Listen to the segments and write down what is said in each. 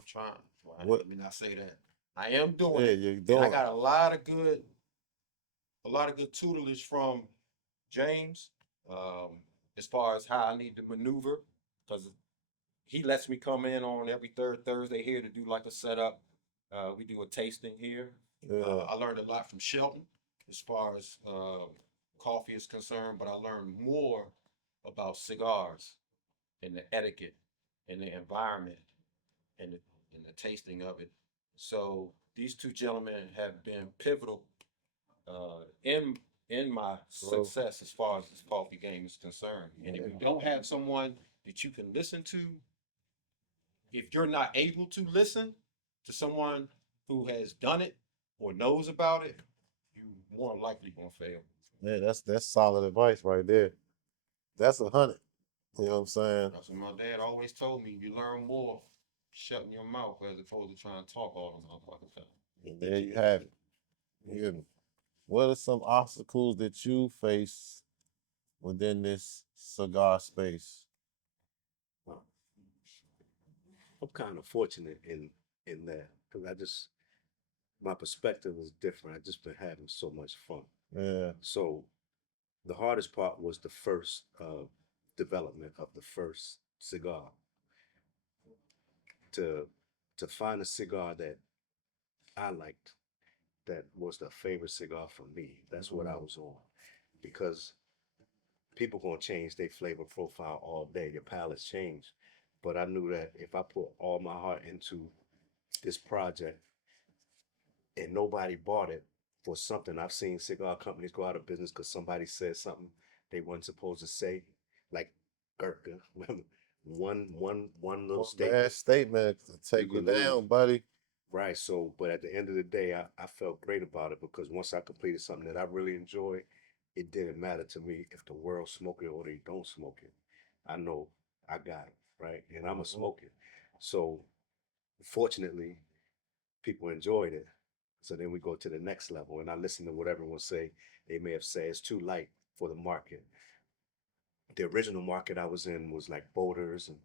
I'm trying. Well, What? let me not say that. I am doing Yeah, it, you're and I doing. got a lot of good tutelage from James, as far as how I need to maneuver, because he lets me come in on every third Thursday here to do like a setup. We do a tasting here. Yeah, I learned a lot from Shelton as far as coffee is concerned, but I learned more about cigars and the etiquette and the environment and the tasting of it. So these two gentlemen have been pivotal in my bro. success as far as this coffee game is concerned. And if you don't have someone that you can listen to, if you're not able to listen to someone who has done it or knows about it, you more likely gonna fail. Man, that's solid advice right there. That's 100. You know what I'm saying? That's what my dad always told me. You learn more shutting your mouth as opposed to trying to talk all the motherfucking time. And there you have it. You hear me? What are some obstacles that you face within this cigar space? Well, I'm kind of fortunate in that because I just my perspective is different. I just been having so much fun. Yeah. So the hardest part was the first development of the first cigar to find a cigar that I liked that was the favorite cigar for me. That's what I was on because people gonna change their flavor profile all day. Your palates change, but I knew that if I put all my heart into this project and nobody bought it for something. I've seen cigar companies go out of business because somebody said something they weren't supposed to say, like Gurkha. One little One bad statement, statement to you take you could lose. down, buddy. Right. So, but at the end of the day, I felt great about it because once I completed something that I really enjoyed, it didn't matter to me if the world smoke it or they don't smoke it. I know I got it, right? And I'm a Mhm. smoker. So, fortunately, people enjoyed it. So then we go to the next level, and I listen to what everyone say. They may have said it's too light for the market. The original market I was in was like boaters and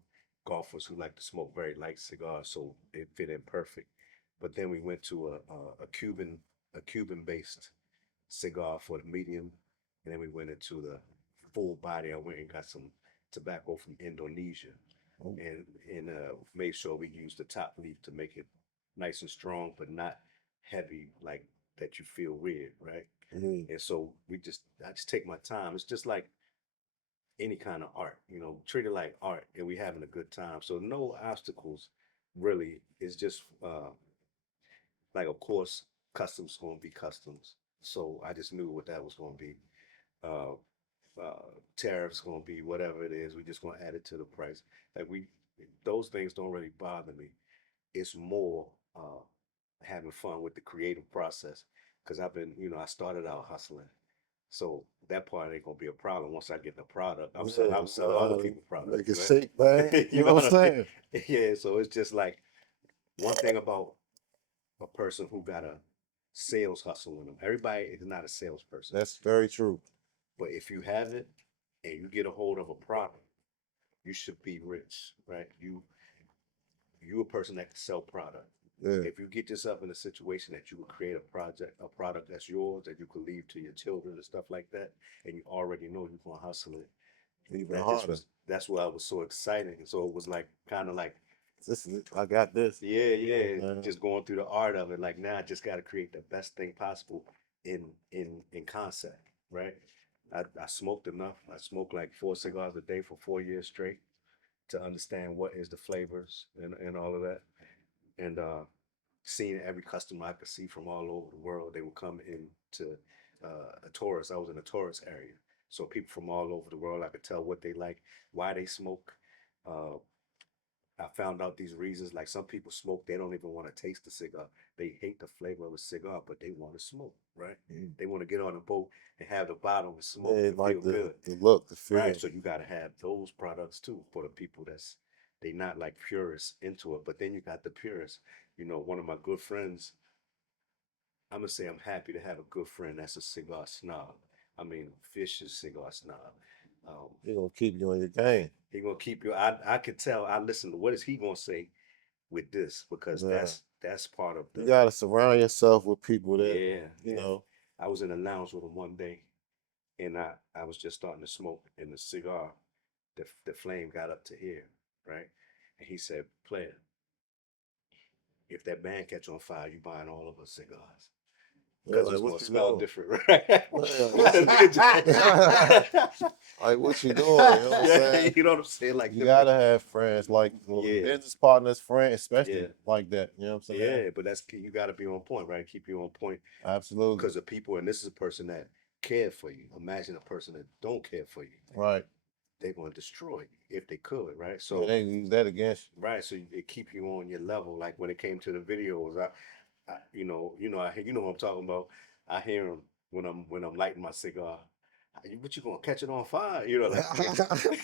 golfers who like to smoke very light cigars, so it fit in perfect. But then we went to a Cuban based cigar for the medium, and then we went into the full body. I went and got some tobacco from Indonesia, Oh, and made sure we used the top leaf to make it nice and strong, but not heavy like that you feel weird, right? mhm. And so I just take my time. It's just like any kind of art, treat it like art, and we having a good time. So no obstacles, really. It's just like, of course, customs gonna be customs. So I just knew what that was gonna be. Uh, Tariffs gonna be whatever it is. We just gonna add it to the price. Like those things don't really bother me. It's more having fun with the creative process because I started out hustling, so that part ain't gonna be a problem once I get the product. Yeah, I'm you selling know how other to people's product, make it right? shake, man. You You know know what what I'm I mean? saying? Yeah. So it's just like one thing about a person who got a sales hustle in them. Everybody is not a salesperson, That's very true. but if you have it and you get a hold of a product, you should be rich, right? You a person that can sell product. Yeah, If you get yourself in a situation that you would create a product that's yours that you could leave to your children and stuff like that, and you already know you're gonna hustle it, even harder. that's why I was so exciting. And so it was like kind of like, This is it. I got this. yeah, yeah, Man. just going through the art of it. Like now I just gotta create the best thing possible in concept, right? I smoked enough. I smoked like 4 cigars a day for 4 years straight to understand what is the flavors and all of that. And seeing every customer I could see from all over the world. They would come into a tourist. I was in a tourist area, so people from all over the world. I could tell what they like, why they smoke. Uh, I found out these reasons. Like some people smoke, they don't even want to taste the cigar. They hate the flavor of a cigar, but they want to smoke. Right? Mm. They want to get on a boat and have the bottle and smoke Yeah, and like feel good. the look, the Right? feel. So you got to have those products too for the people that's they not like purists into it. But then you got the purists. One of my good friends, I'm gonna say I'm happy to have a good friend that's a cigar snob. I mean, vicious cigar snob. Um, He gonna keep you on your game. he gonna keep you. I could tell. I listen to what is he gonna say. with this because Yeah. that's part of You the gotta surround yourself with people that yeah, you yeah. know. I was in a lounge with him one day, and I was just starting to smoke, and the cigar, the flame got up to here, right? And he said, "Player, if that band catch on fire, you buying all of us cigars." Yeah, Because like it's gonna what you smell doing? different, right? Yeah, what you like what you doing? You know what I'm Yeah, saying? you know what I'm saying? Like You different. gotta have friends like Yeah, business partners, friends, especially yeah, like that. You know what I'm saying? yeah. But that's you got to be on point, right? Keep you on point Absolutely. because the people, and this is a person that cared for you. Imagine a person that don't care for you. Right. They're gonna destroy you if they could, right? Yeah, So, they use that against right. So it keep you on your level. Like when it came to the videos, you know what I'm talking about. I hear him when I'm lighting my cigar. What you gonna catch it on fire? You know, you.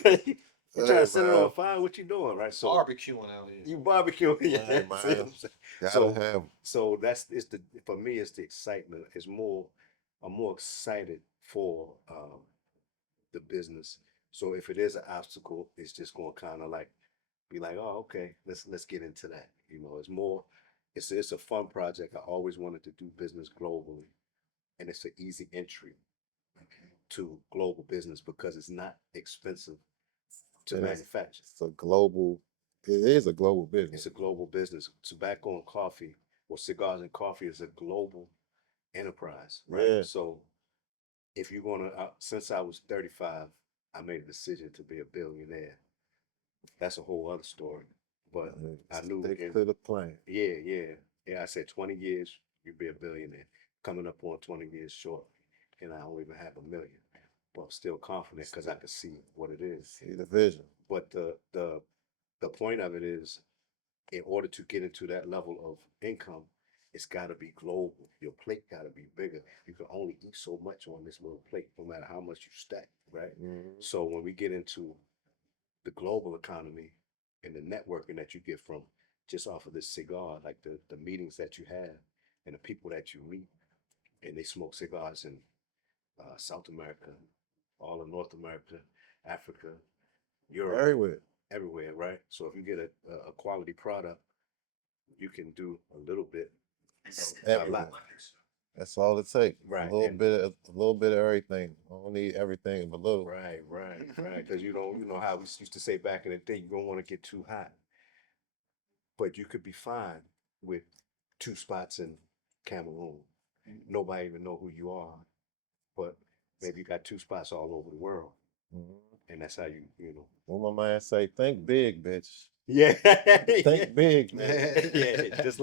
like you trying Hey to set it man. on fire? What you doing, right? So Barbecuing out here. you barbecue, yeah. Hey See what man. I'm saying? Gotta have So that's it's the for me it's the excitement. It's more I'm more excited for the business. So if it is an obstacle, it's just gonna kind of like be like, oh, okay, let's get into that. You know, it's more, it's a fun project. I always wanted to do business globally, and it's an easy entry to global business because it's not expensive to it is manufacture. it's a global it is a global It's business. a global business. Tobacco and coffee, or cigars and coffee, is a global enterprise, right? Yeah. So if you're gonna, since I was 35, I made a decision to be a billionaire. That's a whole other story. But I knew Stick in to the plan. yeah, yeah, yeah. I said 20 years, you'll be a billionaire. Coming up on 20 years short, and I don't even have a million. But I'm still confident because I can see what it is. See the vision. But the point of it is, in order to get into that level of income, it's got to be global. Your plate got to be bigger. You can only eat so much on this little plate, no matter how much you stack, right? Mhm. So when we get into the global economy and the networking that you get from just off of this cigar, like the meetings that you have and the people that you meet, and they smoke cigars in South America, all of North America, Africa, Europe, Everywhere. everywhere, right? So if you get a quality product, you can do a little bit, a Everywhere. lot, That's all it takes. right? And A little bit of everything. I don't need everything but little. right. Because you know how we used to say back in the day, you don't want to get too hot, but you could be fine with two spots in Cameroon. Nobody even know who you are, but maybe you got two spots all over the world, Mhm. and that's how you know. What my man say, think big, bitch. Yeah, yeah, Think big, man. yeah. Just like.